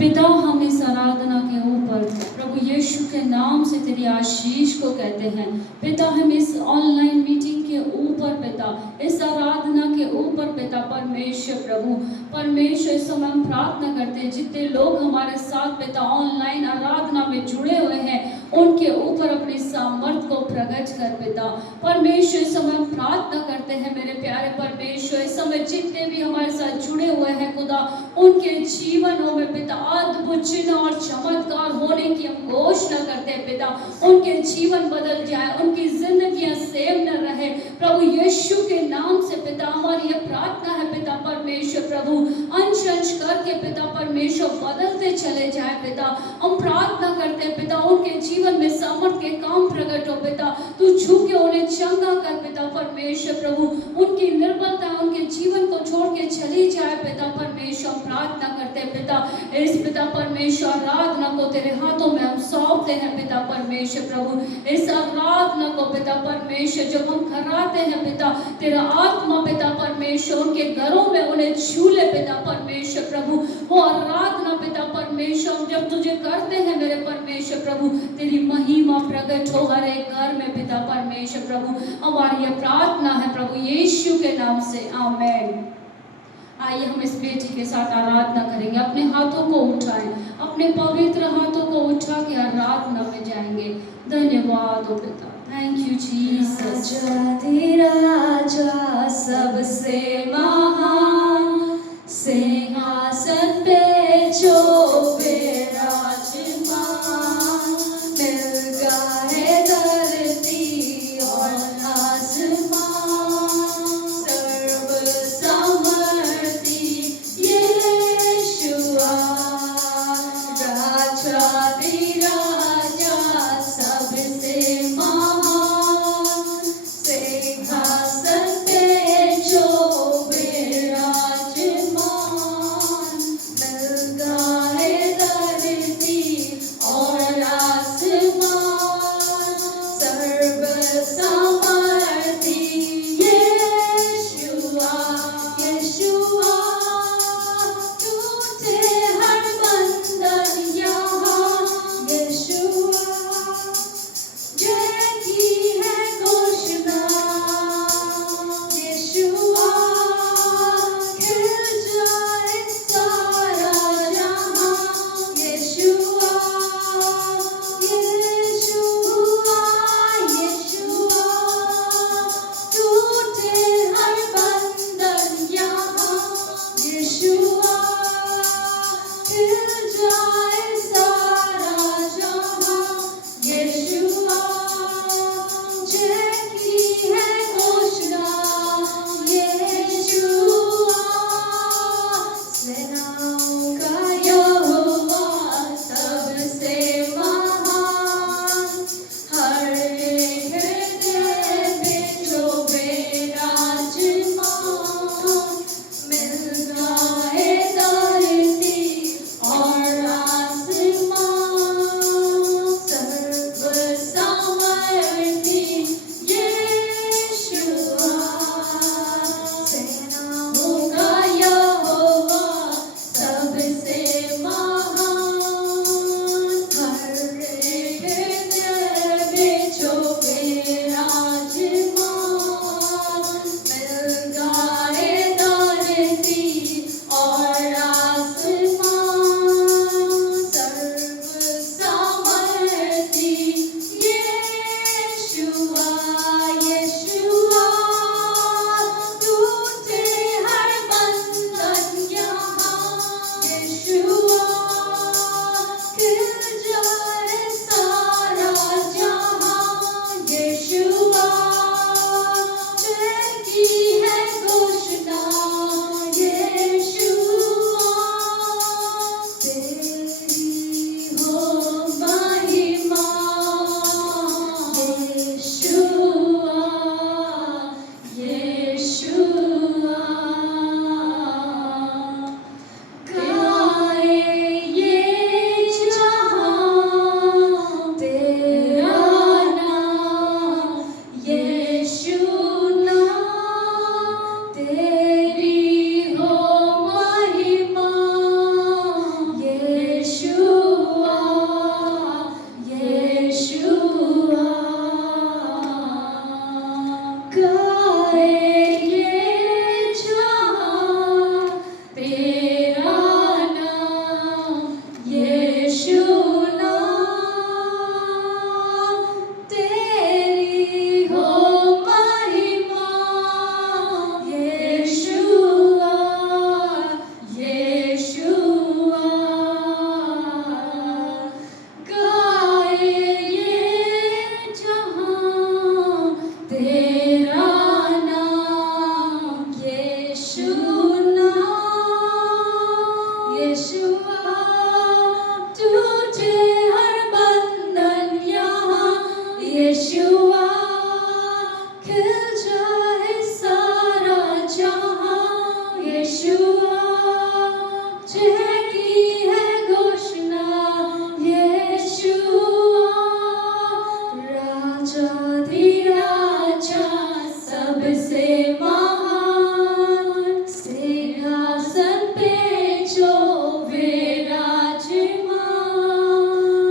पिता हम इस आराधना के ऊपर प्रभु यीशु के नाम से तेरी आशीष को कहते हैं। पिता हम इस ऑनलाइन मीटिंग के ऊपर पिता, इस आराधना के ऊपर पिता परमेश्वर प्रभु परमेश्वर, इस समय हम प्रार्थना करते हैं जितने लोग हमारे साथ पिता ऑनलाइन आराधना में जुड़े हुए हैं उनके ऊपर अपनी सामर्थ को प्रकट कर पिता परमेश्वर। इस समय हम प्रार्थना करते हैं मेरे प्यारे परमेश्वर, इस समय जितने भी हमारे साथ जुड़े हुए हैं खुदा उनके जीवनों में पिता अद्भुत चिन्ह और चमत्कार होने की हम घोषणा करते हैं पिता। उनके जीवन बदल जाए, उनकी जिंदगियां सेव न रहे प्रभु यीशु के नाम से पिता। हमारी यह प्रार्थना है पिता परमेश्वर प्रभु, अंश अंश करके पिता परमेश्वर बदलते चले जाए पिता। हम प्रार्थना करते हैं पिता उनके जीवन में सामर्थ के काम प्रकट हो पिता। तू छू के उन्हें चंगा कर पिता परमेश्वर प्रभु, उनकी निर्बलता उनके जीवन को छोड़ के चली जाए पिता परमेश्वर। प्रार्थना करते हैं पिता इस पिता परमेश्वर आराधना को तेरे हाथों में हम सौंपते हैं पिता परमेश्वर प्रभु। इस आराधना को पिता परमेश्वर जब हम कराते हैं पिता, तेरा आत्मा पिता परमेश्वर उनके घरों में उन्हें छू ले पिता परमेश्वर प्रभु। वो आराधना पिता परमेश्वर जब तुझे करते हैं मेरे परमेश्वर प्रभु, तेरी महिमा प्रकट हो हर एक घर में पिता परमेश्वर प्रभु। हमारी यह प्रार्थना है प्रभु यीशु के नाम से, आमीन। आइए हम इस बेटी के साथ आराधना करेंगे। अपने हाथों को उठाएं, अपने पवित्र हाथों को उठा के आराधना में जाएंगे। धन्यवाद हो पिता, थैंक यू जीसस। राजा सबसे महान सिंहासन पे जो विराजमान, मिल गए धरती और आसमान, सर्व समर्थी यीशुआ, राजा सबसे महान सिंहासन पे जो विराजमान, मिल गए धरती और आसमान, सर्व समर्थी यीशुआ, यीशुआ, टूटे हर बंधन यहाँ, यीशुआ, जय की है घोषणा, यीशुआ, खिल जाए सारा जहां, यीशुआ, यीशुआ, यीशुआ, टूटे हर बंधन यहाँ, यीशुआ, खिल जाए सारा जहां, यीशुआ, जय की है घोषणा, यीशुआ, सेनाओं का यहोवा सबसे महान, हर एक हृदय में जो विराजमान, मिल गए धरती और आसमान, सर्व समर्थी यीशुआ, सेनाओं का यहोवा सबसे महान, हर एक हृदय में जो विराजमान, मिल गए धरती और आसमान, सर्व समर्थी यीशुआ, यीशुआ, टूटे हर बंधन यहाँ, यीशुआ, खिल जाए सारा जहां, यीशुआ, जय की है घोषणा, यीशुआ, तेरी हो महिमा, यीशुआ, यीशुआ, गाए यीशुआ टूटे हर बंधन यहाँ यीशुआ खिल जाए सारा जहाँ यीशुआ जय की है घोषणा यीशुआ राजाधिराजा सबसे महान सिंहासन पे जो विराजमान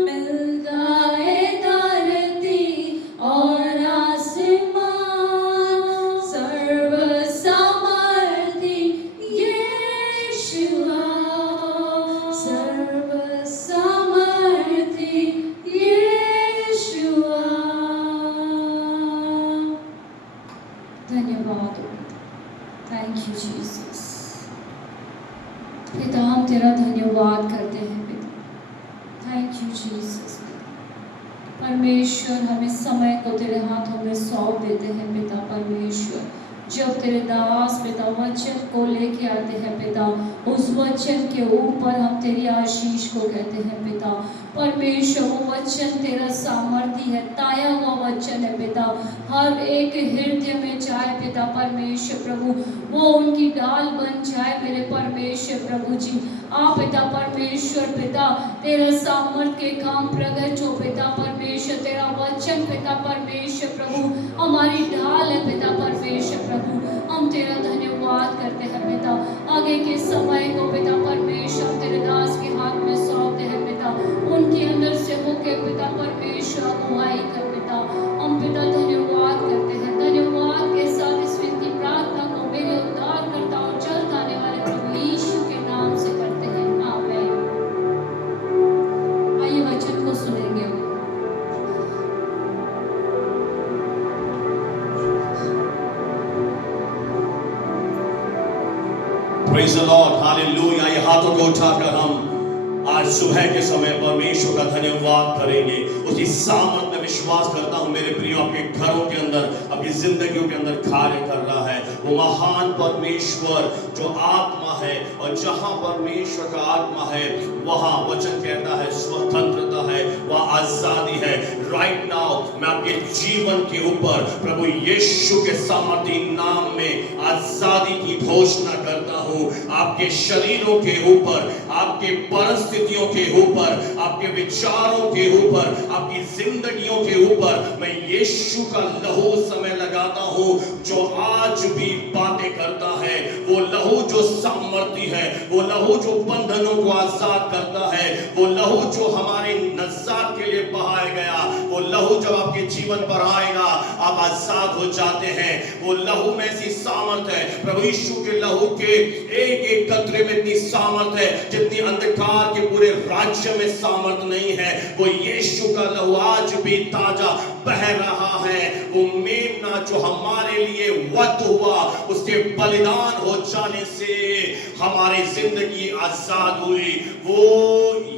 मिल गए धरती और आसमान सर्व सामर्थी यीशुआ सर्व सामर्थी यीशुआ। धन्यवाद थैंक यू जीसस। पिता हम तेरा धन्यवाद करते हैं पिता, थैंक यू जीसस। परमेश्वर हम इस समय को तेरे हाथों में सौंप देते हैं पिता परमेश्वर। जब तेरे दास पिता वचन को लेके आते हैं पिता, उस वचन के ऊपर हम तेरी आशीष को कहते हैं पिता परमेश्वर। वो वचन तेरा सामर्थ्य है, ताया हुआ वचन है पिता, हर एक हृदय में जाए पिता परमेश्वर प्रभु, वो उनकी ढाल बन जाए मेरे परमेश्वर प्रभु जी। आप पिता परमेश्वर पिता तेरा सामर्थ्य के काम प्रकट हो पिता परमेश्वर। तेरा वचन पिता परमेश्वर प्रभु हमारी ढाल है पिता परमेश्वर प्रभु। हम तेरा धन्यवाद करते हैं पिता। आगे के समय को पिता परमेश्वर तेरे दास के हाथ में सौंपते हैं पिता, उनके अंदर से होके पिता परमेश्वर अगुवाई कर पिता। हम पिता धन्यवाद करते हैं, धन्यवाद के साथ इस विनती प्रार्थना को मेरे उद्धारकर्ता और जल्द आने वाले प्रभु यीशु के नाम से करते हैं, आमीन। आइए वचन को सुनेंगे। Praise the Lord, hallelujah। ये हाथों को उठाकर हम आज सुबह के समय परमेश्वर का धन्यवाद करेंगे। उसी सामर्थ में विश्वास करता हूँ मेरे प्रियो आपके घरों के अंदर, आपकी जिंदगियों के अंदर कार्य कर रहा है। वो महान परमेश्वर जो आत्मा है, और जहाँ परमेश्वर का आत्मा है वहाँ वचन कहता है स्वतंत्रता है, वहाँ आजादी है। राइट नाउ मैं आपके जीवन के ऊपर प्रभु यीशु के सामर्थी नाम में आजादी की घोषणा करता हूँ। आपके शरीरों के ऊपर, आपके परिस्थितियों के ऊपर, आपके विचारों के ऊपर, आपकी जिंदगियों के ऊपर मैं यीशु का लहू समय लगाता हूँ जो आज भी बातें करता है। वो लहू जो सामर्थी है, वो लहू जो बंधनों को आजाद करता है, वो लहू जो हमारे नजात के लिए बहाया गया, वो लहू जब आपके जीवन पर आएगा आप आजाद हो जाते हैं। वो लहू में ऐसी सामर्थ है, प्रभु यीशु के लहू के एक एक कतरे में इतनी सामर्थ है जितनी अंधकार के पूरे राज्य में सामर्थ नहीं है। वो यीशु का लहू आज भी ताजा बह रहा है। वो मेमना जो हमारे लिए वध हुआ, उसके बलिदान हो जाने से हमारी जिंदगी आजाद हुई। वो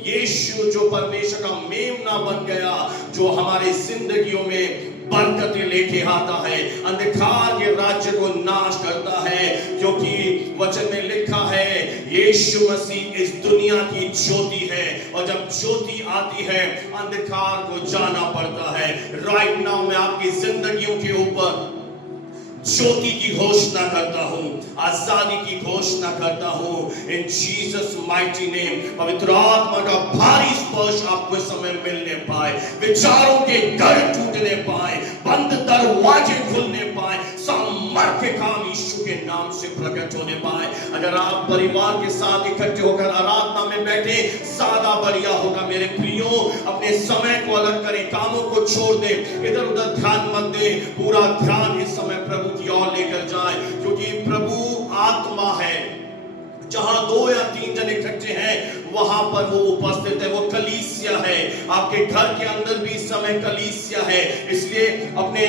यीशु जो परमेश्वर का मेमना बन गया, जो हमारी जिंदगियों में बरकतें लेके आता है, अंधकार के राज्य को नाश करता है। क्योंकि वचन में लिखा है यीशु मसीह इस दुनिया की ज्योति है, और जब ज्योति आती है अंधकार को जाना पड़ता है। राइट नाउ मैं आपकी जिंदगियों के ऊपर ज्योति की घोषणा करता हूं, आजादी की घोषणा करता हूं इन जीसस माइटी नेम। पवित्र आत्मा का भारी स्पर्श आपको इस समय मिलने पाए, विचारों के घर टूटने पाए, बंद दरवाजे खुलने पाए, सामर्थ्य काम यीशु के नाम से प्रकट होने पाए। अगर आप परिवार के साथ इकट्ठे होकर आराधना में बैठे ज्यादा बढ़िया होगा मेरे प्रियो। अपने समय को अलग करें, कामों को छोड़ दें, इधर उधर ध्यान मत दें, पूरा ध्यान इस समय प्रभु की ओर लेकर जाएं। क्योंकि प्रभु आत्मा है, जहां 2 या 3 जन इकट्ठे हैं वहां पर वो उपस्थित है। वो कलीसिया कलीसिया है, आपके घर के अंदर भी इस समय कलीसिया है। इसलिए अपने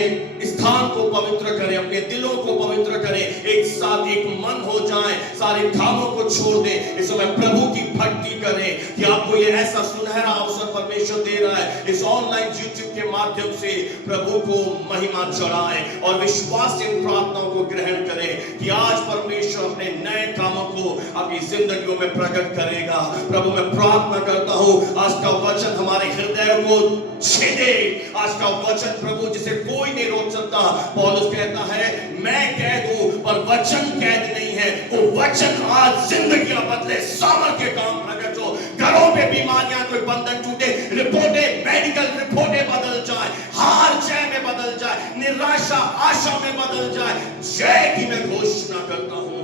स्थान को पवित्र करें, अपने दिलों को पवित्र करें, एक साथ एक मन हो जाएं, सारे कामों को छोड़ दें, इस समय प्रभु की भक्ति करें। कि आपको ये ऐसा सुनहरा अवसर परमेश्वर दे रहा है, इस ऑनलाइन यूट्यूब के माध्यम से प्रभु को महिमा चढ़ाएं और विश्वास से इन प्रार्थनाओं को ग्रहण करें कि आज परमेश्वर अपने नए कामों को आपकी जिंदगियों में प्रकट करेगा। प्रभु मैं प्रार्थना करता हूं आज का वचन हमारे हृदय को छेदे, आज का वचन प्रभु जिसे कोई नहीं रोक सकता। पौलुस कहता है मैं कह दूं पर वचन कैद नहीं है, वो वचन आज जिंदगी बदले, सामर्थ्य के काम प्रकट हो, घरों पे बीमारियां कोई बंधन टूटे, रिपोर्टें मेडिकल रिपोर्टें बदल जाए, हार जय में बदल जाए, निराशा आशा में बदल जाए। जय की मैं घोषणा करता हूं,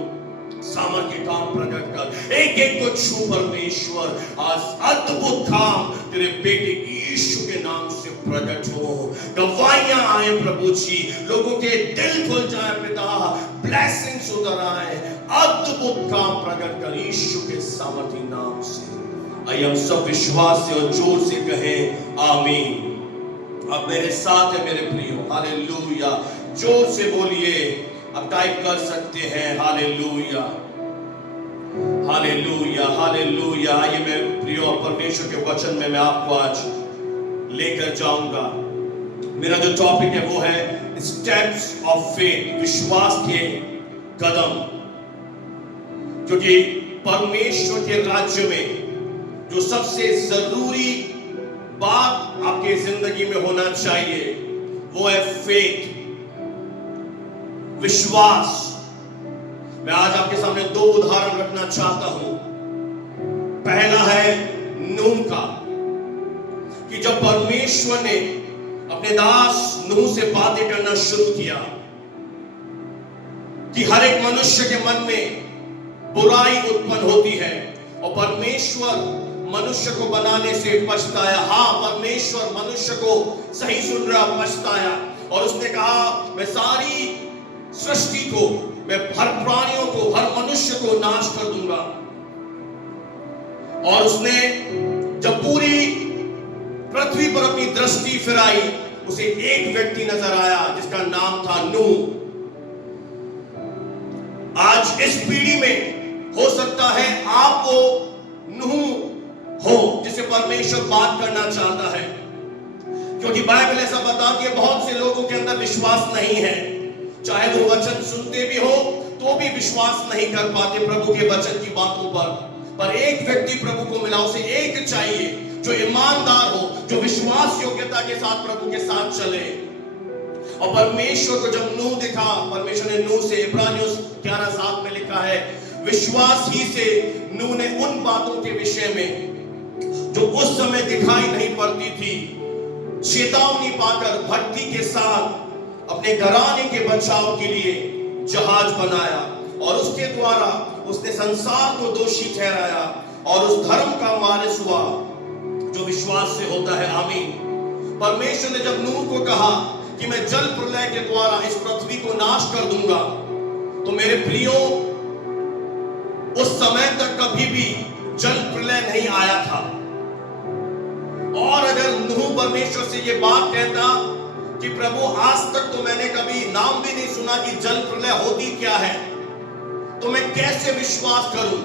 सामर्थ्य काम प्रकट कर, एक एक को छू परमेश्वर, आज अद्भुत काम तेरे बेटे यीशु के नाम से प्रकट हो। गवाहियां आए प्रभु जी, लोगों के दिल खुल जाए पिता, ब्लेसिंग्स उतर आए, अद्भुत काम प्रकट कर यीशु के सामर्थ्य नाम से। आइए हम सब विश्वास से और जोर से कहें आमीन। अब मेरे साथ है मेरे प्रियो, हालेलुया, जोर से बोलिए, अब टाइप कर सकते हैं हालेलुया, हालेलुया, हालेलुया। आइए मैं प्रियो परमेश्वर के वचन में मैं आपको आज लेकर जाऊंगा। मेरा जो टॉपिक है वो है स्टेप्स ऑफ फेथ, विश्वास के कदम। क्योंकि परमेश्वर के राज्य में जो सबसे जरूरी बात आपके जिंदगी में होना चाहिए वो है फेथ, विश्वास। मैं आज आपके सामने दो उदाहरण रखना चाहता हूं। पहला है नूह का, कि जब परमेश्वर ने अपने दास नूह से बातें करना शुरू किया कि हर एक मनुष्य के मन में बुराई उत्पन्न होती है और परमेश्वर मनुष्य को बनाने से पछताया। हाँ, परमेश्वर मनुष्य को, सही सुन रहा, पछताया और उसने कहा मैं सारी सृष्टि को, मैं हर प्राणियों को, हर मनुष्य को नाश कर दूंगा। और उसने जब पूरी पृथ्वी पर अपनी दृष्टि फिराई, उसे एक व्यक्ति नजर आया जिसका नाम था नूह। आज इस पीढ़ी में हो सकता है आप वो नूह हो जिसे परमेश्वर बात करना चाहता है, क्योंकि बाइबल ऐसा बताती है बहुत से लोगों के अंदर विश्वास नहीं है, चाहे वो वचन सुनते भी हो तो भी विश्वास नहीं कर पाते प्रभु के वचन की बातों पर एक व्यक्ति प्रभु को मिला, उसे एक चाहिए जो ईमानदार हो, जो विश्वास योग्यता के साथ प्रभु के साथ चले। और परमेश्वर को जब नूह दिखा, परमेश्वर ने नूह से, इब्रानियों 11:7 में लिखा है, विश्वास ही से नूह ने उन बातों के विषय में जो उस समय दिखाई नहीं पड़ती थी, चेतावनी पाकर भक्ति के साथ अपने घराने के बचाव के लिए जहाज बनाया और उसके द्वारा उसने संसार को दोषी ठहराया और उस धर्म का वारिस हुआ जो विश्वास से होता है। आमीन। परमेश्वर ने जब नूह को कहा कि मैं जल प्रलय के द्वारा इस पृथ्वी को नाश कर दूंगा, तो मेरे प्रियो उस समय तक कभी भी जल प्रलय नहीं आया था। और अगर नूह परमेश्वर से ये बात कहता कि प्रभु आज तक तो मैंने कभी नाम भी नहीं सुना कि जल प्रलय होती क्या है, तो मैं कैसे विश्वास करूं।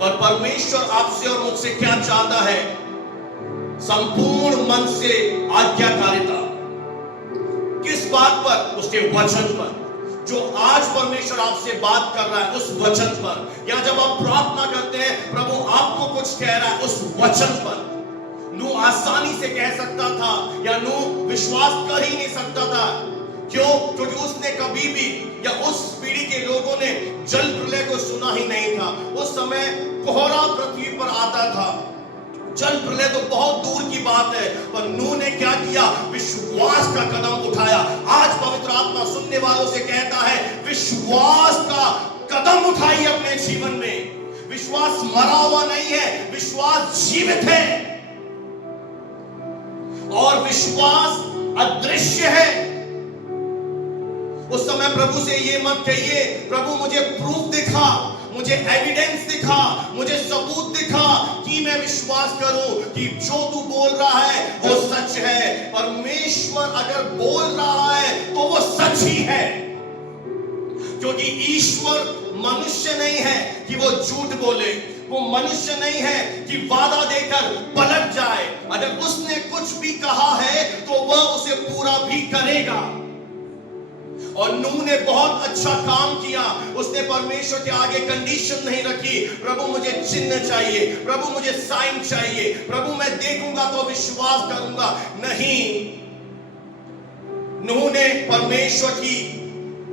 पर परमेश्वर आपसे और मुझसे क्या चाहता है? संपूर्ण मन से आज्ञाकारिता। किस बात पर? उसके वचन पर। जो आज परमेश्वर आपसे बात कर रहा है उस वचन पर, या जब आप प्रार्थना करते हैं प्रभु आपको कुछ कह रहा है उस वचन पर। नूह आसानी से कह सकता था या नूह विश्वास कर ही नहीं सकता था। क्यों? क्योंकि उसने कभी भी या उस पीढ़ी के लोगों ने जल प्रलय को सुना ही नहीं था। उस समय कोहरा पृथ्वी पर आता था, जल प्रलय तो बहुत दूर की बात है। पर नूह ने क्या किया? विश्वास का कदम उठाया। आज पवित्र आत्मा सुनने वालों से कहता है विश्वास का कदम उठाइए अपने जीवन में। विश्वास मरा हुआ नहीं है, विश्वास जीवित है और विश्वास अदृश्य है। उस समय प्रभु से ये मत कहिए प्रभु मुझे प्रूफ दिखा, मुझे एविडेंस दिखा, मुझे सबूत दिखा कि मैं विश्वास करूं कि जो तू बोल रहा है वो सच है। परमेश्वर अगर बोल रहा है तो वो सच ही है, क्योंकि ईश्वर मनुष्य नहीं है कि वो झूठ बोले, वो मनुष्य नहीं है कि वादा देकर पलट जाए। अगर उसने कुछ भी कहा है तो वह उसे पूरा भी करेगा। और नूह ने बहुत अच्छा काम किया, उसने परमेश्वर के आगे कंडीशन नहीं रखी, प्रभु मुझे चिन्ह चाहिए, प्रभु मुझे साइन चाहिए, प्रभु मैं देखूंगा तो विश्वास करूंगा। नहीं, नूह ने परमेश्वर की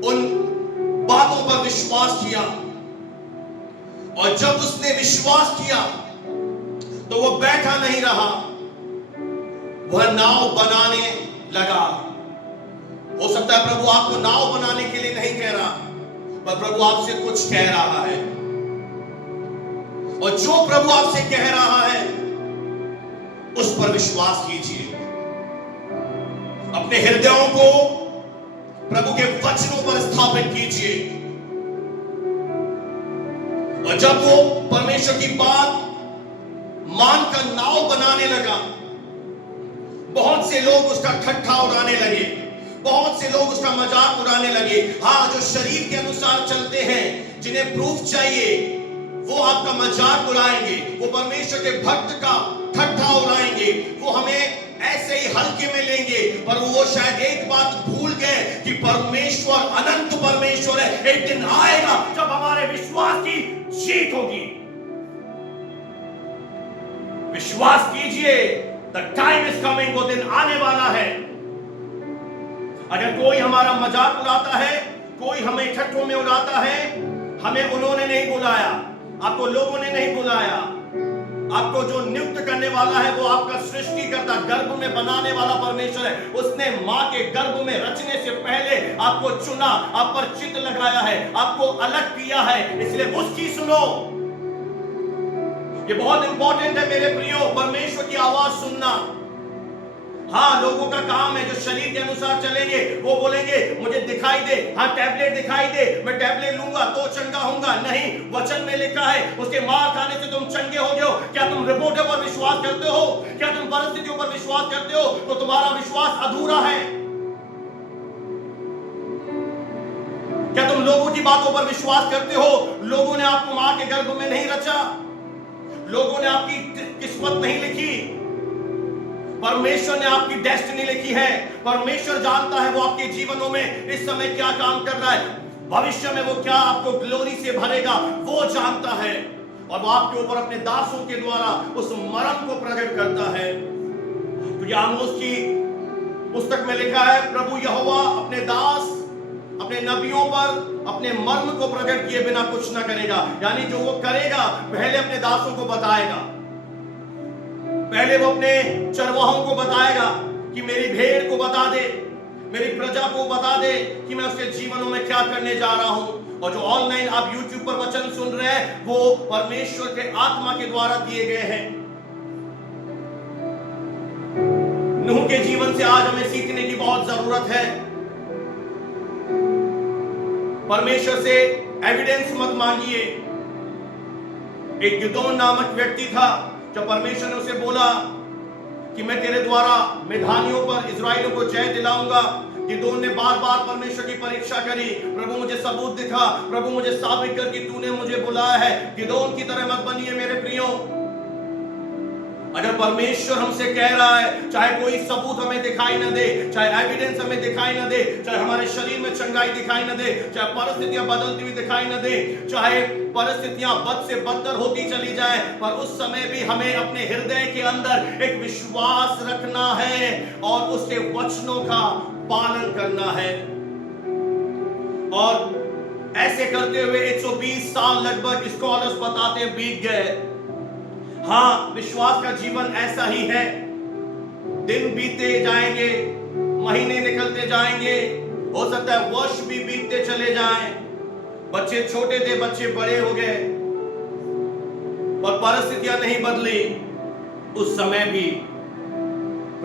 उन बातों पर विश्वास किया, और जब उसने विश्वास किया तो वो बैठा नहीं रहा, वह नाव बनाने लगा। हो सकता है प्रभु आपको नाव बनाने के लिए नहीं कह रहा, पर प्रभु आपसे कुछ कह रहा है, और जो प्रभु आपसे कह रहा है उस पर विश्वास कीजिए। अपने हृदयों को प्रभु के वचनों पर स्थापित कीजिए, और जब वो परमेश्वर की बात मानकर नाव बनाने लगा, बहुत से लोग उसका ठट्ठा उड़ाने लगे, बहुत से लोग उसका मजाक उड़ाने लगे। हाँ, जो शरीर के अनुसार चलते हैं, जिन्हें प्रूफ चाहिए, वो आपका मजाक उड़ाएंगे, वो परमेश्वर के भक्त का ठट्ठा उड़ाएंगे, वो हमें ऐसे ही हल्के में लेंगे, पर वो शायद एक बात भूल गए कि परमेश्वर अनंत परमेश्वर है। एक दिन आएगा जब हमारे विश्वास की जीत होगी। विश्वास कीजिए, द टाइम इज कमिंग, वो दिन आने वाला है। अगर कोई हमारा मजाक उड़ाता है, कोई हमें ठट्ठों में उड़ाता है, हमें उन्होंने नहीं बुलाया, आपको लोगों ने नहीं बुलाया। आपको जो नियुक्त करने वाला है वो आपका सृष्टिकर्ता, गर्भ में बनाने वाला परमेश्वर है। उसने मां के गर्भ में रचने से पहले आपको चुना, आप पर चित्त लगाया है, आपको अलग किया है, इसलिए उसकी सुनो। ये बहुत इंपॉर्टेंट है मेरे प्रियो, परमेश्वर की आवाज सुनना। हाँ, लोगों का काम है जो शरीर के अनुसार चलेंगे, वो बोलेंगे मुझे दिखाई दे, हाँ टैबलेट दिखाई दे, मैं टैबलेट लूंगा तो चंगा होऊंगा। नहीं, वचन में लिखा है उसके मार खाने से तुम चंगे हो गए हो। क्या तुम रिपोर्टों पर विश्वास करते हो? क्या तुम परिस्थितियों पर विश्वास करते हो? तो तुम्हारा विश्वास अधूरा है। क्या तुम लोगों की बातों पर विश्वास करते हो? लोगों ने आपको मां के गर्भ में नहीं रचा, लोगों ने आपकी किस्मत नहीं लिखी, परमेश्वर ने आपकी डेस्टिनी लिखी है। परमेश्वर जानता है वो आपके जीवनों में इस समय क्या काम कर रहा है, भविष्य में वो क्या आपको ग्लोरी से भरेगा, वो जानता है, और वो आपके ऊपर अपने दासों के द्वारा उस मर्म को प्रकट करता है। तो आमोस की पुस्तक में लिखा है, प्रभु यहोवा अपने दास, अपने नबियों पर अपने मर्म को प्रकट किए बिना कुछ ना करेगा। यानी जो वो करेगा पहले अपने दासों को बताएगा, पहले वो अपने चरवाहों को बताएगा कि मेरी भेड़ को बता दे, मेरी प्रजा को बता दे कि मैं उसके जीवनों में क्या करने जा रहा हूं। और जो ऑनलाइन आप YouTube पर वचन सुन रहे हैं, वो परमेश्वर के आत्मा के द्वारा दिए गए हैं। नूह के जीवन से आज हमें सीखने की बहुत जरूरत है। परमेश्वर से एविडेंस मत मांगिए। एक गिदोन नामक व्यक्ति था, जब परमेश्वर ने उसे बोला कि मैं तेरे द्वारा मिधानियों पर इजराइलियों को जय दिलाऊंगा, गिदोन ने बार बार परमेश्वर की परीक्षा करी, प्रभु मुझे सबूत दिखा, प्रभु मुझे साबित कर कि तूने मुझे बुलाया है। गिदोन की तरह मत बनिए मेरे प्रियो। अगर परमेश्वर हमसे कह रहा है, चाहे कोई सबूत हमें दिखाई न दे, चाहे एविडेंस हमें दिखाई न दे, चाहे हमारे शरीर में चंगाई दिखाई न दे, चाहे परिस्थितियां बदलती हुई दिखाई न दे, चाहे परिस्थितियां बद से बदतर होती चली जाए, पर उस समय भी हमें अपने हृदय के अंदर एक विश्वास रखना है और उसके वचनों का पालन करना है। और ऐसे करते हुए 120 साल लगभग स्कॉलर्स बताते बीत गए। हाँ, विश्वास का जीवन ऐसा ही है। दिन बीते जाएंगे, महीने निकलते जाएंगे, हो सकता है वर्ष भी बीतते चले जाएं। बच्चे छोटे थे, बच्चे बड़े हो गए, पर परिस्थितियां नहीं बदली। उस समय भी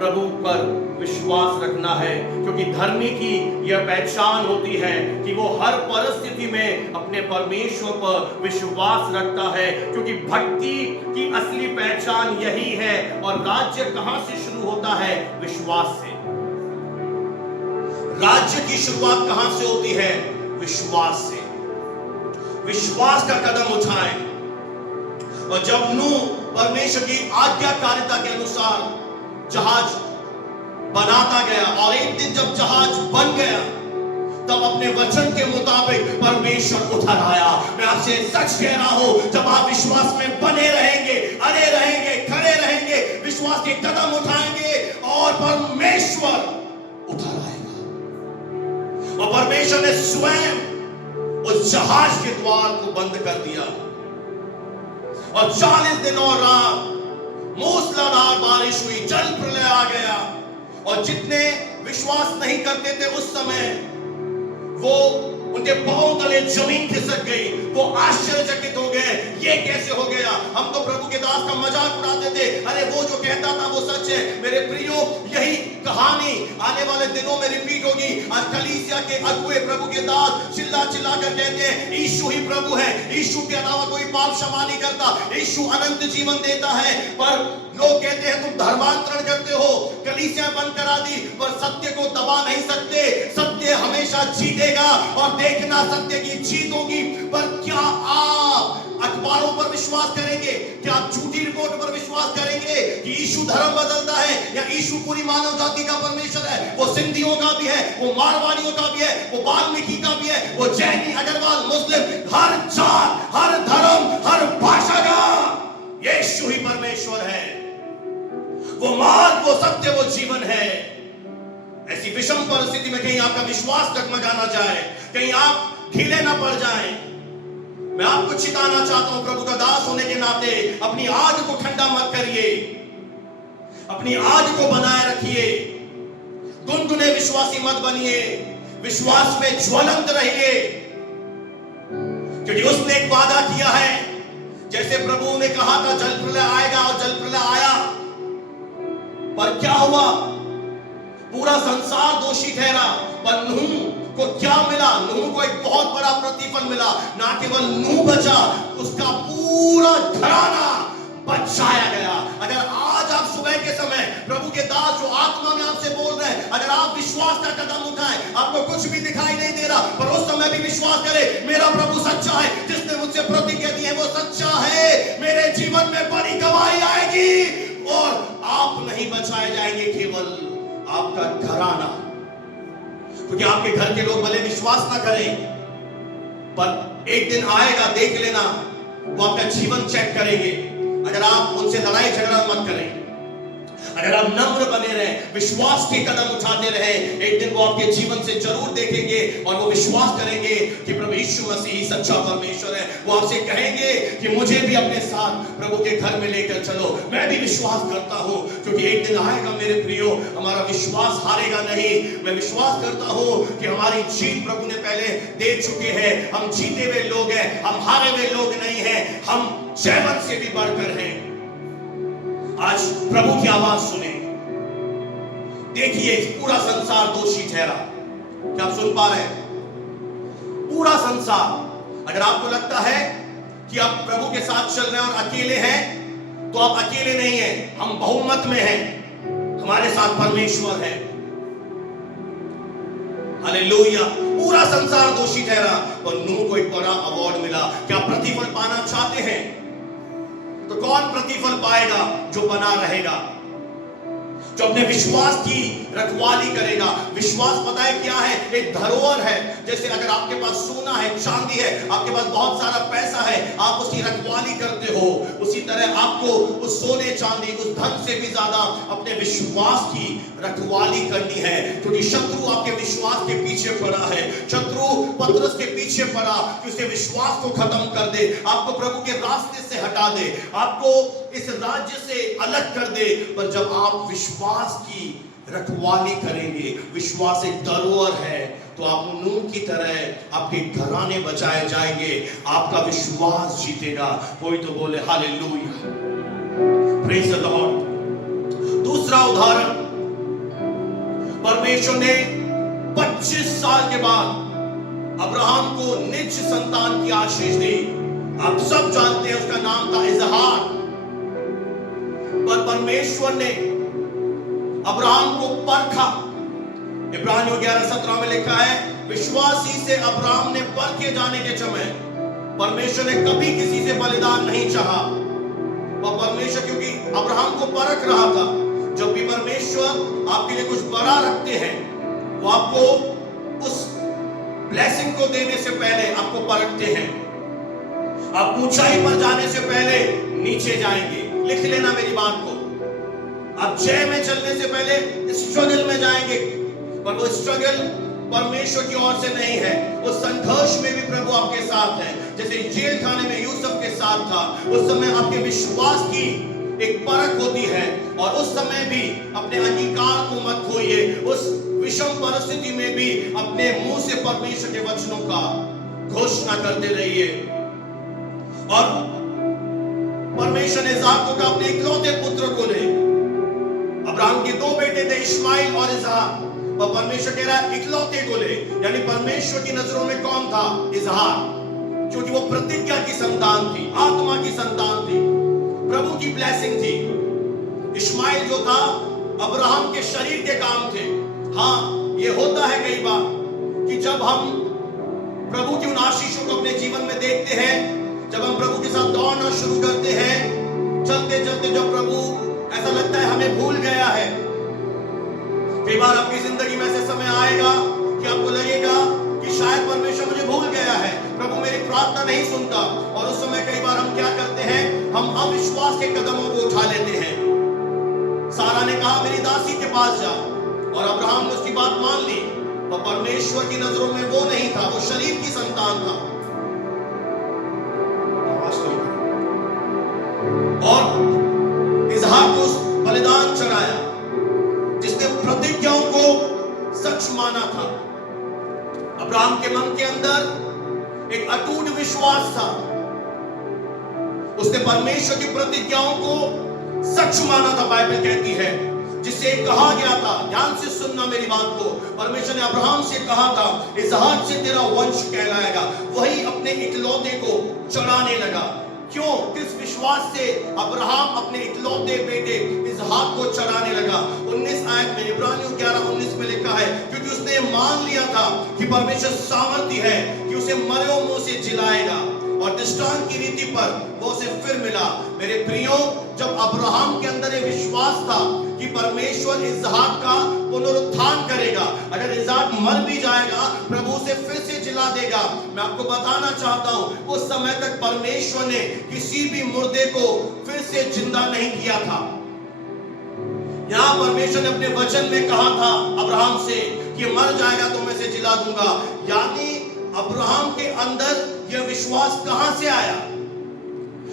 प्रभु पर विश्वास रखना है, क्योंकि धर्मी की यह पहचान होती है कि वो हर परिस्थिति में अपने परमेश्वर पर विश्वास रखता है, क्योंकि भक्ति की असली पहचान यही है। और राज्य कहां से शुरू होता है? विश्वास से। राज्य की शुरुआत कहां से होती है? विश्वास से। विश्वास का कदम उठाएं। और जब नूह परमेश्वर की आज्ञाकारिता के अनुसार जहाज बनाता गया, और एक दिन जब जहाज बन गया, तब अपने वचन के मुताबिक परमेश्वर उतर आया। मैं आपसे सच कह रहा हूं, जब आप विश्वास में बने रहेंगे, अड़े रहेंगे, खड़े रहेंगे, विश्वास के कदम उठाएंगे, और परमेश्वर उतर आएगा। और परमेश्वर ने स्वयं उस जहाज के द्वार को बंद कर दिया, और 40 दिन और रात मूसलाधार बारिश हुई, जल प्रलय आ गया। और जितने विश्वास नहीं करते थे उस समय, वो उनके पांव तले जमीन खिसक गई। वो आश्चर्यचकित हो गए, ये कैसे हो गया? हम तो प्रभु के दास का मजाक उड़ाते थे, अरे वो जो कहता था वो सच है। मेरे प्रियो, यही कहानी आने वाले दिनों में रिपीट होगी। आज कलीसिया के अगुए, प्रभु के दास चिल्ला चिल्ला कर कहते हैं यीशु ही प्रभु है, यीशु के अलावा कोई पाप क्षमा नहीं करता, यीशु अनंत जीवन देता है। पर लोग कहते हैं तुम धर्मांतरण करते हो, कलीसिया बंद करा दी, पर सत्य को दबा नहीं सकते। सत्य हमेशा जीतेगा, और देखना सत्य की जीत होगी। पर क्या आप अखबारों पर विश्वास करेंगे? क्या आप झूठी रिपोर्ट पर विश्वास करेंगे कि यीशु धर्म बदलता है, या यीशु पूरी मानव जाति का परमेश्वर है? वो सिंधियों का भी है, वो मारवाड़ियों का भी है, वो वाल्मीकि का भी है, वो जैनी, अग्रवाल, मुस्लिम, हर जात, हर धर्म, हर भाषा का यीशु ही परमेश्वर है। वो मार्ग, वो सत्य, वो जीवन है। ऐसी विषम परिस्थिति में कहीं आपका विश्वास डगमगा ना जाए, कहीं आप ढीले ना पड़ जाएं। मैं आपको चिताना चाहता हूं, प्रभु का दास होने के नाते अपनी आग को ठंडा मत करिए, अपनी आग को बनाए रखिए। गुनगुने विश्वासी मत बनिए, विश्वास में ज्वलंत रहिए, क्योंकि उसने एक वादा किया है। जैसे प्रभु ने कहा था जल प्रलय आएगा, और जल प्रलय आया, पर क्या हुआ? पूरा संसार दोषी ठहरा। पर नूह को क्या मिला? नूह को एक बहुत बड़ा प्रतिफल मिला। ना केवल नूह बचा, उसका पूरा घराना बचाया गया। अगर आज आप सुबह के समय प्रभु के दास जो आत्मा में आपसे बोल रहे हैं, अगर आप विश्वास का कदम उठाएं, आपको कुछ भी दिखाई नहीं दे रहा, पर उस समय भी विश्वास करें, मेरा प्रभु सच्चा है, जिसने मुझसे प्रतिज्ञा दी है वो सच्चा है। मेरे जीवन में बड़ी गवाही आएगी, और आप नहीं बचाए जाएंगे, केवल आपका घराना। क्योंकि आपके घर के लोग भले विश्वास ना करें, पर एक दिन आएगा, देख लेना, वो आपका जीवन चेक करेंगे। अगर आप उनसे लड़ाई झगड़ा मत करें, अगर आप नम्र बने रहें, विश्वास के कदम उठाते रहें, एक दिन वो आपके जीवन से जरूर देखेंगे, और वो विश्वास करेंगे कि प्रभु यीशु मसीह सच्चा परमेश्वर है। वो आपसे कहेंगे कि मुझे भी अपने साथ प्रभु के घर में लेकर चलो। मैं भी विश्वास करता हूं, क्योंकि एक दिन आएगा मेरे प्रियो, हमारा विश्वास हारेगा नहीं। मैं विश्वास करता हूं कि हमारी जीत प्रभु ने पहले दे चुके हैं। हम जीते हुए लोग हैं, हम हारे हुए लोग नहीं हैं, हम जयवंत से भी बढ़कर हैं। आज प्रभु की आवाज सुने। देखिए, पूरा संसार दोषी ठहरा। क्या आप सुन पा रहे हैं? पूरा संसार। अगर आपको लगता है कि आप प्रभु के साथ चल रहे हैं और अकेले हैं, तो आप अकेले नहीं हैं, हम बहुमत में हैं, हमारे साथ परमेश्वर है। हालेलुया। पूरा संसार दोषी ठहरा, और नूह को एक बड़ा अवार्ड मिला। क्या प्रतिफल पाना चाहते हैं? तो कौन प्रतिफल पाएगा? जो बना रहेगा, जो अपने विश्वास की रखवाली करेगा। विश्वास पता है क्या है? एक धरोहर है। जैसे अगर आपके पास सोना है, चांदी है, आपके पास बहुत सारा पैसा है, आप उसकी रखवाली करते हो, उसी तरह आपको उस सोने चांदी, उस धन से भी ज्यादा अपने विश्वास की रखवाली करनी है। क्योंकि शत्रु आपके विश्वास के पीछे पड़ा है। शत्रु पतरस के पीछे पड़ा कि उसे विश्वास को खत्म कर दे, आपको प्रभु के रास्ते से हटा दे, आपको इस राज्य से अलग कर दे। पर जब आप विश्वास की रखवाली करेंगे, विश्वास एक धरोहर है, तो आप नूह की तरह आपके घराने बचाए जाएंगे, आपका विश्वास जीतेगा। कोई तो बोले हालेलुया, प्रेज द लॉर्ड। दूसरा उदाहरण परमेश्वर ने 25 साल के बाद अब्राहम को निज संतान की आशीष दी। आप सब जानते हैं उसका नाम था इजहाक। पर परमेश्वर ने अब्राहम को परखा। इब्रानियों 11:17 में लिखा है, विश्वासी से अब्राहम ने परखे जाने के समय परमेश्वर ने कभी किसी से बलिदान नहीं चाहा। और परमेश्वर क्योंकि अब्राहम को परख रहा था, जब भी परमेश्वर आपके लिए कुछ बड़ा रखते हैं, वो आपको उस ब्लेसिंग को देने से पहले आपको परखते हैं। आप ऊंचाई पर जाने से पहले नीचे जाएंगे। लिख लेना मेरी बात को। आप जय में चलने से पहले स्ट्रगल में जाएंगे, पर वो स्ट्रगल परमेश्वर की ओर से नहीं है। उस संघर्ष में भी प्रभु आपके साथ है। जैसे जेल खाने में यूसुफ के साथ था, उस समय आपके विश्वास की एक परख होती है, और उस समय भी अपने अंगीकार को मत खोइए। उस विषम परिस्थिति में भी अपने मुंह से परमेश्वर के वचनों का घोषणा करते रहिए। और परमेश्वर ने इस्हाक को कहा, अपने इकलौते पुत्र को ले। अब्राहम के 2 बेटे थे, इश्माइल और इस्हाक, और परमेश्वर कह रहा है इकलौते को ले। यानी परमेश्वर की नजरों में कौन था? इस्हाक, क्योंकि वो प्रतिज्ञा की संतान थी, आत्मा की संतान थी, प्रभु की ब्लेसिंग थी। इश्माइल जो था अब्राहम के शरीर के काम थे। हाँ, ये होता है कई बार कि जब हम प्रभु की उन आशीषों को अपने जीवन में देखते हैं, जब हम प्रभु के साथ दौड़ना शुरू करते हैं, चलते चलते जब प्रभु ऐसा लगता है हमें भूल गया है। कई बार आपकी जिंदगी में ऐसे समय आएगा कि आपको लगेगा कि शायद परमेश्वर मुझे भूल गया है, प्रभु मेरी प्रार्थना नहीं सुनता। और उस समय कई बार हम क्या करते हैं? हम अविश्वास के कदमों को उठा लेते हैं। सारा ने कहा मेरी दासी के पास जा, और अब्राहम ने उसकी बात मान ली। और परमेश्वर की नजरों में वो नहीं था, वो शरीर की संतान था। और इस्हाक को बलिदान चढ़ाया जिसने प्रतिज्ञाओं को सच माना था। अब्राहम के मन के अंदर एक अटूट विश्वास था। उसने परमेश्वर की प्रतिज्ञाओं को सच माना था। बाइबल कहती है, जिससे कहा गया था, ध्यान से सुनना मेरी बात को, परमेश्वर ने अब्राहम से कहा था इस्हाक से तेरा वंश कहलाएगा। वही अपने इकलौते को चढ़ाने लगा। क्यों? किस विश्वास से अब्राहम अपने इकलौते बेटे इस्हाक को चढ़ाने लगा? 19 आयत में, इब्रानियों 11:19 में लिखा है, क्योंकि उसने मान लिया था कि परमेश्वर सामर्थ्य है कि उसे मरे मुंह से जिलाएगा, और दृष्टांत की रीति पर वो उसे फिर मिला। मेरे प्रियो, जब अब्राहम के अंदर ये विश्वास था कि परमेश्वर इस्हाक का पुनरुत्थान करेगा, अगर इस्हाक मर भी जाएगा प्रभु उसे फिर से जिला देगा। मैं आपको बताना चाहता हूं, उस समय तक परमेश्वर ने किसी भी मुर्दे को फिर से जिंदा नहीं किया था। यहां परमेश्वर ने अपने वचन में कहा था अब्राहम से कि मर जाएगा तो मैं इसे जिला दूंगा। यानी अब्राहम के अंदर यह विश्वास कहां से आया?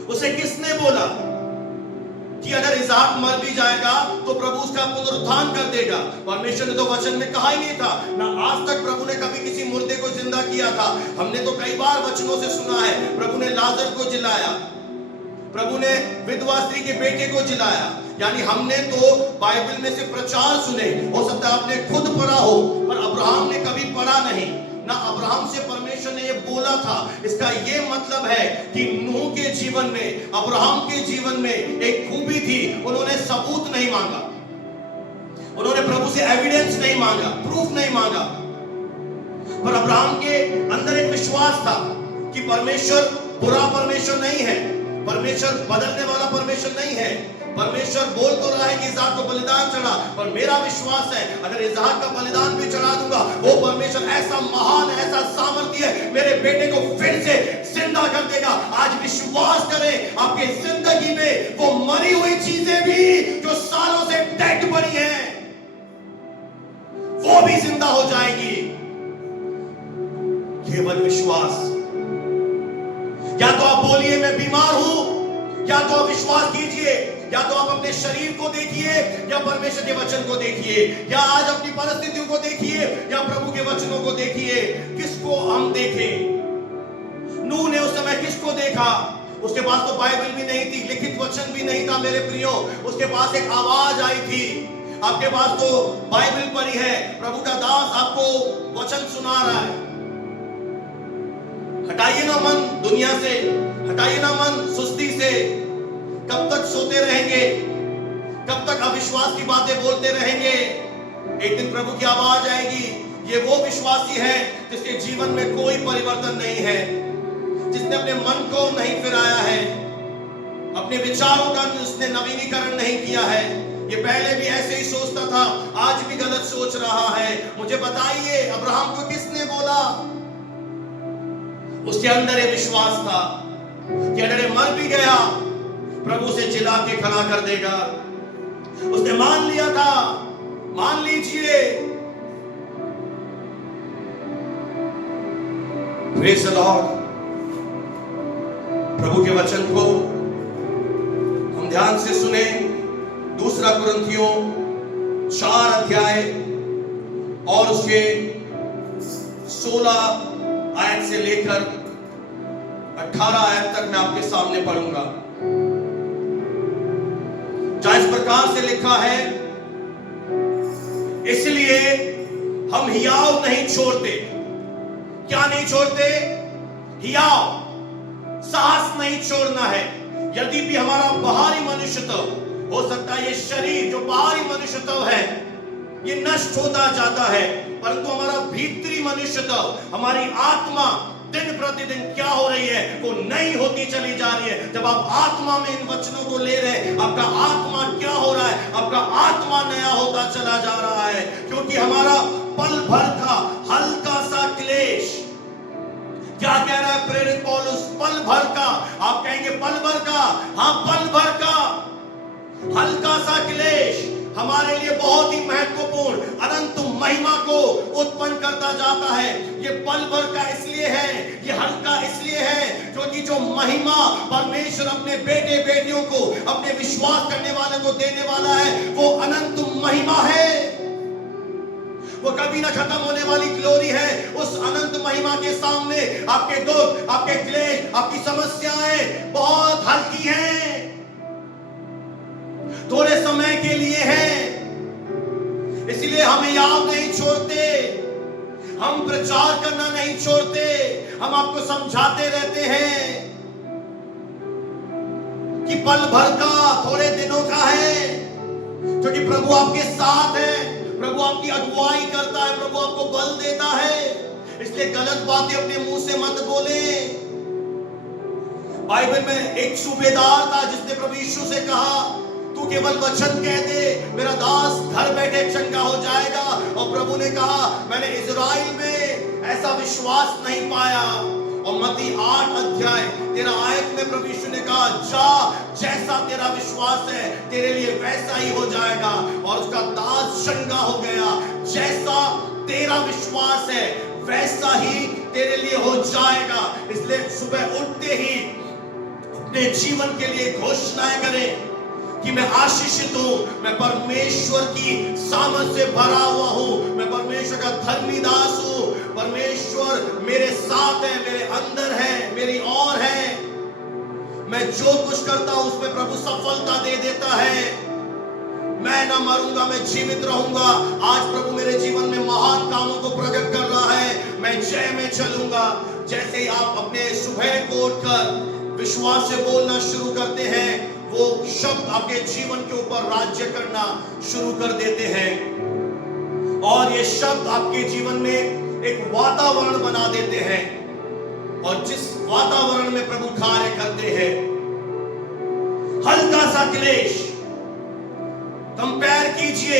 उसे किसने बोला कि अगर इस्हाक मर भी जाएगा तो प्रभु उसका पुनरुत्थान कर देगा? परमेश्वर ने तो वचन में कहा ही नहीं था। ना आज तक प्रभु ने कभी किसी मुर्दे को जिंदा किया था। हमने तो कई बार वचनों से सुना है, प्रभु ने लाजर को जिलाया, प्रभु ने विधवा स्त्री के बेटे को जिलाया। यानी हमने तो बाइबल में से प्रचार सुने, हो सकता है आपने खुद पढ़ा हो, पर अब्राहम ने कभी पढ़ा नहीं। ना अब्राहम से परमेश्वर ने ये बोला था। इसका ये मतलब है कि नूह के जीवन में, अब्राहम के जीवन में एक खूबी थी, उन्होंने सबूत नहीं मांगा, उन्होंने प्रभु से एविडेंस नहीं मांगा, प्रूफ नहीं मांगा, पर अब्राहम के अंदर एक विश्वास था कि परमेश्वर बुरा परमेश्वर नहीं है, परमेश्वर बदलने वाला परमेश्वर नहीं है। परमेश्वर बोल तो रहा है कि इस्हाक को बलिदान चढ़ा, पर मेरा विश्वास है अगर इस्हाक का बलिदान भी चढ़ा दूंगा, वो परमेश्वर ऐसा महान, ऐसा सामर्थ्य है, मेरे बेटे को फिर से जिंदा कर देगा। आज विश्वास करें, आपके जिंदगी में वो मरी हुई चीजें भी जो सालों से डेड पड़ी हैं, वो भी जिंदा हो जाएगी। केवल विश्वास। या तो आप बोलिए मैं बीमार हूं, या तो आप विश्वास कीजिए, या तो आप अपने शरीर को देखिए या परमेश्वर के वचन को देखिए, या आज अपनी परिस्थितियों को देखिए या प्रभु के वचनों को देखिए। किसको हम देखें? नूह ने उस समय किसको देखा? उसके पास तो बाइबल भी नहीं थी, लिखित वचन भी नहीं था मेरे प्रियो। उसके पास एक आवाज आई थी, आपके पास तो बाइबल पढ़ी है, प्रभु का दास आपको वचन सुना रहा है। हटाइए ना मन दुनिया से, हटाइए ना मन सुस्ती से। कब तक सोते रहेंगे? कब तक अविश्वास की बातें बोलते रहेंगे? एक दिन प्रभु की आवाज आएगी। ये वो विश्वासी है जिसके जीवन में कोई परिवर्तन नहीं है, जिसने अपने मन को नहीं फिराया है, अपने विचारों का उसने नवीनीकरण नहीं किया है। ये पहले भी ऐसे ही सोचता था, आज भी गलत सोच रहा है। मुझे बताइए, अब्राहम को किसने बोला? उसके अंदर ये विश्वास था कि अगर ये मर भी गया प्रभु से चिल्ला के खड़ा कर देगा। उसने मान लिया था। मान लीजिए। Praise the Lord. प्रभु के वचन को हम ध्यान से सुने। दूसरा कुरिन्थियों 4 अध्याय और उसके 16 आयत से लेकर 18 आयत तक मैं आपके सामने पढ़ूंगा, जहां इस प्रकार से लिखा है, इसलिए हम हियाव नहीं छोड़ते। क्या नहीं छोड़ते? हियाव, साहस नहीं छोड़ना है। यदि भी हमारा बाहरी मनुष्यत्व, हो सकता है ये शरीर जो बाहरी मनुष्यत्व है ये नष्ट होता जाता है, परंतु हमारा भीतरी मनुष्यत्व, हमारी आत्मा दिन प्रतिदिन क्या हो रही है? वो नई होती चली जा रही है। जब आप आत्मा में इन वचनों को ले रहे हैं, आपका आत्मा क्या हो रहा है? आपका आत्मा नया होता चला जा रहा है, क्योंकि हमारा पल भर का हल्का सा क्लेश, क्या कह रहा है प्रेरित पौलुस? पल भर का। आप कहेंगे पल भर का? हाँ, पल भर का हल्का सा क्लेश हमारे लिए बहुत ही महत्वपूर्ण अनंत महिमा को उत्पन्न करता जाता है। ये पल भर का इसलिए है, ये हल्का इसलिए है क्योंकि जो महिमा परमेश्वर अपने बेटे बेटियों को, अपने विश्वास करने वाले को देने वाला है, वो अनंत महिमा है। वो कभी ना खत्म होने वाली ग्लोरी है। उस अनंत महिमा के सामने आपके दुख, आपके क्लेश, आपकी समस्याएं बहुत हल्की हैं, थोड़े समय के लिए है। इसलिए हम याद नहीं छोड़ते, हम प्रचार करना नहीं छोड़ते, हम आपको समझाते रहते हैं कि पल भर का, थोड़े दिनों का है, क्योंकि प्रभु आपके साथ है, प्रभु आपकी अगुवाई करता है, प्रभु आपको बल देता है। इसलिए गलत बातें अपने मुंह से मत बोले। बाइबल में एक सूबेदार था जिसने प्रभु यीशु से कहा, तू केवल वचन कह दे, मेरा दास घर बैठे चंगा हो जाएगा। और प्रभु ने कहा, मैंने इज़राइल में ऐसा विश्वास नहीं पाया। और मत्ती 8 अध्याय 13 आयत में प्रभु यीशु ने कहा, जा, जैसा तेरा विश्वास है तेरे लिए वैसा ही हो जाएगा। और उसका दास चंगा हो गया। जैसा तेरा विश्वास है वैसा ही तेरे लिए हो जाएगा। इसलिए सुबह उठते ही अपने जीवन के लिए घोषणाएं करें कि मैं आशीषित हूं, मैं परमेश्वर की सामर्थ से भरा हुआ हूं, मैं परमेश्वर का धर्मी दास हूं, परमेश्वर मेरे साथ है, मेरे अंदर है, मेरी ओर है। मैं जो कुछ करता हूं उसमें प्रभु सफलता दे देता है। मैं ना मरूंगा, मैं जीवित रहूंगा। आज प्रभु मेरे जीवन में महान कामों को प्रकट कर रहा है। मैं जय में चलूंगा। जैसे ही आप अपने सुबह को उठकर विश्वास से बोलना शुरू करते हैं, वो शब्द आपके जीवन के ऊपर राज्य करना शुरू कर देते हैं और ये शब्द आपके जीवन में एक वातावरण बना देते हैं। और जिस वातावरण में प्रभु कार्य करते हैं, हल्का सा क्लेश, कंपेयर कीजिए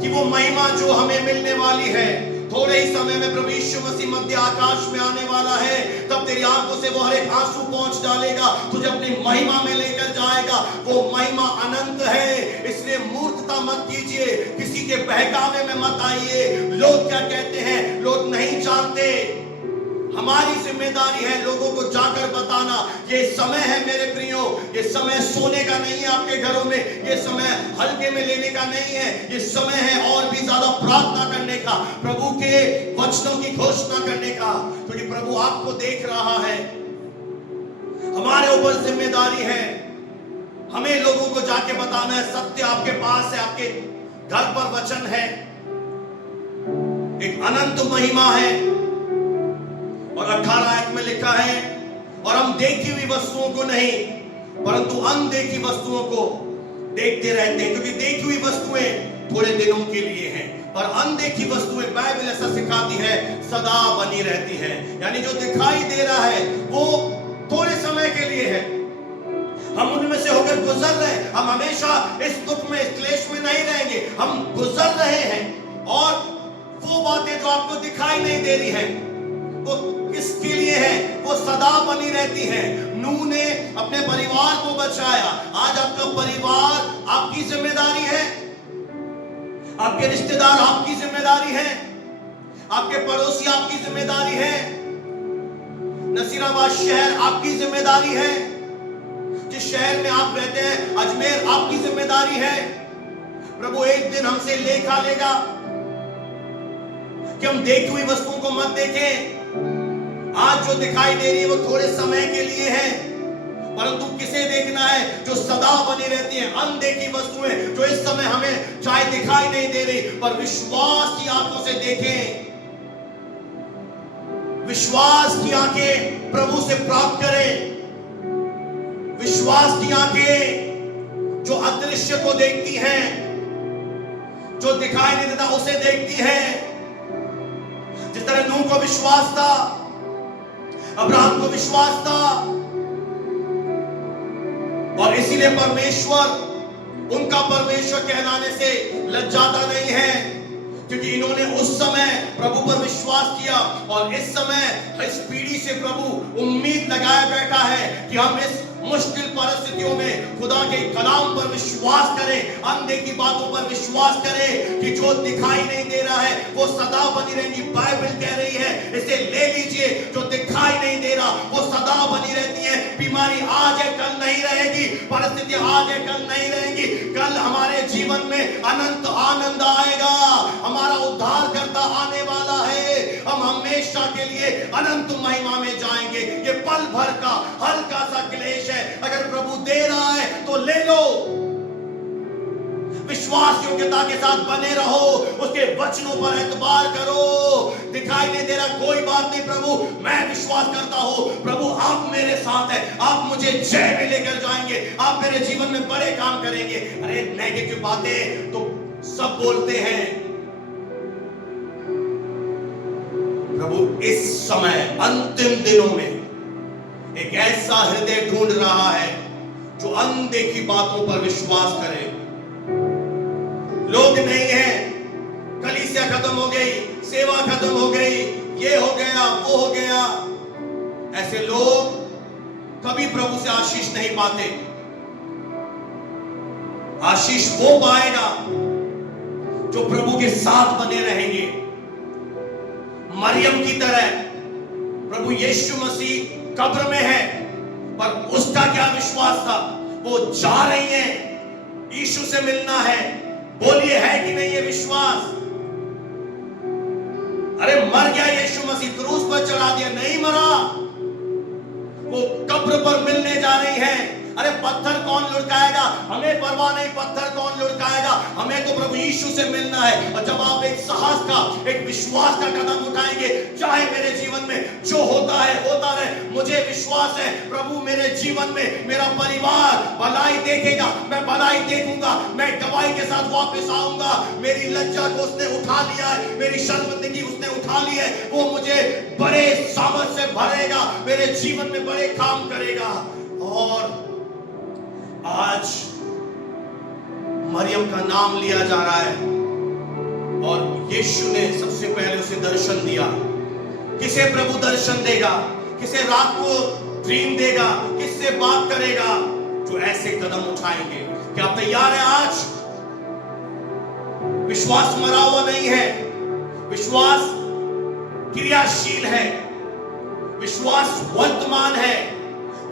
कि वो महिमा जो हमें मिलने वाली है, थोड़े ही समय में प्रभु यीशु मसीह मध्य आकाश में आने वाला है। तब तेरी आंखों से वो हर एक आंसू पहुंच डालेगा, तुझे अपनी महिमा में लेकर जाएगा। वो महिमा अनंत है। इसलिए मूर्खता मत कीजिए, किसी के बहकावे में मत आइए। लोग क्या कहते हैं, लोग नहीं जानते। हमारी जिम्मेदारी है लोगों को जाकर बताना। ये समय है मेरे प्रियो, ये समय सोने का नहीं है आपके घरों में, ये समय हल्के में लेने का नहीं है। ये समय है और भी ज्यादा प्रार्थना करने का, प्रभु के वचनों की घोषणा करने का, क्योंकि प्रभु आपको देख रहा है। हमारे ऊपर जिम्मेदारी है, हमें लोगों को जाके बताना है सत्य आपके पास है, आपके घर पर वचन है, एक अनंत महिमा है। और 18 आयत में लिखा है, और हम देखी हुई वस्तुओं को नहीं परंतु अनदेखी वस्तुओं को देखते रहते हैं, क्योंकि देखी हुई वस्तुएं थोड़े दिनों के लिए हैं, पर अनदेखी वस्तुएं बाइबल ऐसा सिखाती है सदा बनी रहती है। यानी जो दिखाई दे रहा है वो थोड़े समय के लिए है, हम उनमें से होकर गुजर रहे हैं, हम हमेशा इस दुख में, इस क्लेश में नहीं रहेंगे, हम गुजर रहे हैं। और वो बातें जो आपको दिखाई नहीं दे रही है वो किसके लिए है? वो सदा बनी रहती है। नूह ने अपने परिवार को बचाया, आज आपका परिवार आपकी जिम्मेदारी है, आपके रिश्तेदार आपकी जिम्मेदारी है, आपके पड़ोसी आपकी जिम्मेदारी है, नसीराबाद शहर आपकी जिम्मेदारी है, जिस शहर में आप रहते हैं अजमेर आपकी जिम्मेदारी है। प्रभु एक दिन हमसे लेखा लेगा कि हम देखी हुई वस्तुओं को मत देखें। आज जो दिखाई दे रही है वो थोड़े समय के लिए है, परंतु किसे देखना है? जो सदा बनी रहती है, अनदेखी वस्तुएं जो इस समय हमें चाहे दिखाई नहीं दे रही पर विश्वास की आंखों से देखें, विश्वास की आंखें प्रभु से प्राप्त करें, विश्वास की आंखें जो अदृश्य को देखती हैं, जो दिखाई नहीं देता उसे देखती हैं। जिस तरह नूह को विश्वास था, अब्राहम को विश्वास था, और इसीलिए परमेश्वर उनका परमेश्वर कहलाने से लज्जाता नहीं है, क्योंकि इन्होंने उस समय प्रभु पर विश्वास किया और इस समय इस पीढ़ी से प्रभु उम्मीद लगाए बैठा है कि हम इस मुश्किल परिस्थितियों में खुदा के कलाम पर विश्वास करें, अनदेखी बातों पर विश्वास करें कि जो दिखाई नहीं दे रहा है वो सदा बनी रहेगी। बाइबल कह रही है इसे ले लीजिए, जो दिखाई नहीं दे रहा वो सदा बनी रहती है। बीमारी आज है कल नहीं रहेगी, परिस्थिति आज है कल नहीं रहेगी, कल हमारे जीवन में अनंत आनंद आएगा, हमारा उद्धारकर्ता आने वाला है, हम हमेशा के लिए अनंत महिमा में जाएंगे। ये पल भर का हल्का सा क्लेश है, अगर प्रभु दे रहा है तो ले लो, विश्वास योग्यता के साथ बने रहो, उसके वचनों पर एतबार करो। दिखाई नहीं दे रहा कोई बात नहीं, प्रभु मैं विश्वास करता हूं, प्रभु आप मेरे साथ हैं, आप मुझे जय में लेकर जाएंगे, आप मेरे जीवन में बड़े काम करेंगे। अरे नेगेटिव बातें तो सब बोलते हैं, प्रभु इस समय अंतिम दिनों में एक ऐसा हृदय ढूंढ रहा है जो अनदेखी बातों पर विश्वास करे। लोग नहीं है, कलीसिया खत्म हो गई, सेवा खत्म हो गई, ये हो गया वो हो गया, ऐसे लोग कभी प्रभु से आशीष नहीं पाते। आशीष वो पाएगा जो प्रभु के साथ बने रहेंगे। मरियम की तरह प्रभु यीशु मसीह कब्र में है, पर उसका क्या विश्वास था? वो जा रही है, यीशु से मिलना है। बोलिए है कि नहीं ये विश्वास? अरे मर गया यीशु मसीह, क्रूस पर चढ़ा दिया, नहीं मरा, वो कब्र पर मिलने जा रही है। अरे पत्थर कौन लुढ़काएगा? हमें परवाह नहीं, पत्थर कौन लुढ़काएगा, हमें तो प्रभु यीशु से मिलना है। और जब आप एक साहस का, एक विश्वास का कदम उठाएंगे, चाहे मेरे जीवन में जो होता है होता रहे, मुझे विश्वास है प्रभु मेरे जीवन में मेरा परिवार भलाई देखेगा, मैं भलाई देखूंगा, मैं गवाही के साथ वापस आऊंगा। मेरी लज्जा को उसने उठा लिया है, मेरी शर्मिंदगी उसने उठा ली है, वो मुझे बड़े सामर्थ से भरेगा, मेरे जीवन में बड़े काम करेगा। और आज मरियम का नाम लिया जा रहा है और यीशु ने सबसे पहले उसे दर्शन दिया। किसे प्रभु दर्शन देगा? किसे रात को ड्रीम देगा? किससे बात करेगा? जो ऐसे कदम उठाएंगे। क्या आप तैयार हैं? आज विश्वास मरा हुआ नहीं है, विश्वास क्रियाशील है, विश्वास वर्तमान है।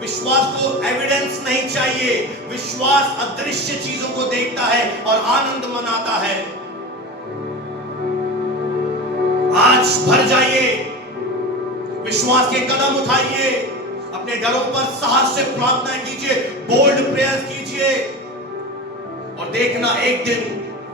विश्वास को एविडेंस नहीं चाहिए, विश्वास अदृश्य चीजों को देखता है और आनंद मनाता है। आज भर जाइए, विश्वास के कदम उठाइए, अपने घरों पर साहस से प्रार्थना कीजिए, बोल्ड प्रेयर कीजिए और देखना एक दिन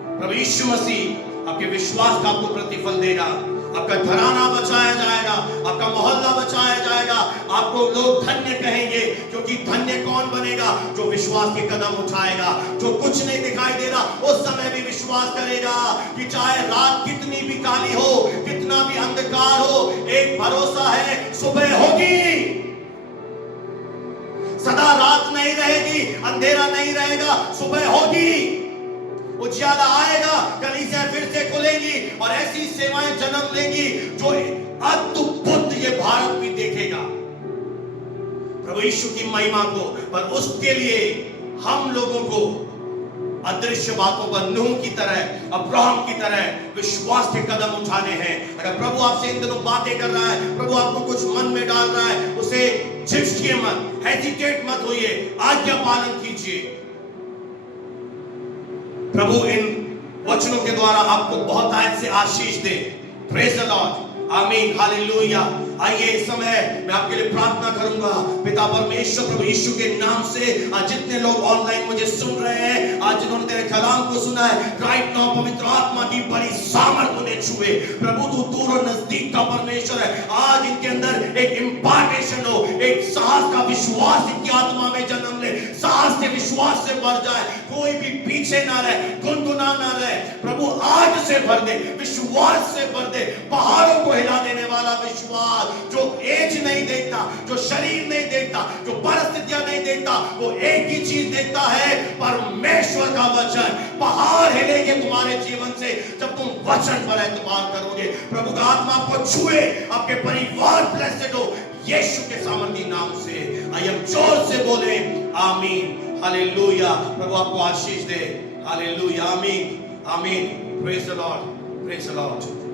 प्रभु यीशु मसीह आपके विश्वास का आपको प्रतिफल देगा। आपका घराना बचाया जाएगा, आपका मोहल्ला बचाया जाएगा, आपको लोग धन्य कहेंगे, क्योंकि धन्य कौन बनेगा? जो विश्वास के कदम उठाएगा, जो कुछ नहीं दिखाई दे रहा उस समय भी विश्वास करेगा कि चाहे रात कितनी भी काली हो, कितना भी अंधकार हो, एक भरोसा है, सुबह होगी। सदा रात नहीं रहेगी, अंधेरा नहीं रहेगा, सुबह होगी, उजियाला आएगा, कलीसिया फिर से खुलेगी और ऐसी सेवाएं जन्म लेंगी जो अद्भुत ये भारत भी देखेगा प्रभु यीशु की महिमा को। पर उसके लिए हम लोगों को अदृश्य बातों पर नूह की तरह, अब्राहम की तरह विश्वास के कदम उठाने हैं। अगर प्रभु आपसे इन दिनों बातें कर रहा है, प्रभु आपको कुछ मन में डाल रहा है, उसे झिझकिए मत, हेजिटेट मत होइए, आज्ञा पालन कीजिए। प्रभु इन वचनों के द्वारा आपको बहुत आयत से आशीष दे। प्रेज द लॉर्ड, आमीन, हालेलुया। आइए इस समय मैं आपके लिए प्रार्थना करूंगा। पिता परमेश्वर प्रभु यीशु के नाम से आज जितने लोग ऑनलाइन मुझे सुन रहे हैं, आज जिन्होंने तेरे कलाम को सुना है, राइट नाउ पवित्र आत्मा की बड़ी सामर्थ उन्हें छुए। प्रभु तू दूर और नजदीक का परमेश्वर है, आज इनके अंदर एक इंपार्टेशन हो, एक साहस का विश्वास इनकी आत्मा में जन्म ले, साहस से विश्वास से भर जाए, कोई भी पीछे ना रहे, गुनगुना ना रहे। प्रभु आज से भर दे, विश्वास से भर दे, पहाड़ों को हिला देने वाला विश्वास, जो एज नहीं देखता, जो शरीर नहीं देखता, जो परिस्थितियां नहीं देखता, वो एक ही चीज देखता है, परमेश्वर का वचन। पहाड़ हिलेंगे तुम्हारे जीवन से जब तुम वचन पर एतबार करोगे। प्रभु का आत्मा आपको छुए, आपके परिवार ब्लेस्ड हो यीशु के सामर्थी नाम से। आइए हम जोर से बोले आमीन, हालेलुया। प्रभु आपको आशीष दे, हालेलुया, आमीन, आमीन। Praise the Lord, praise the Lord.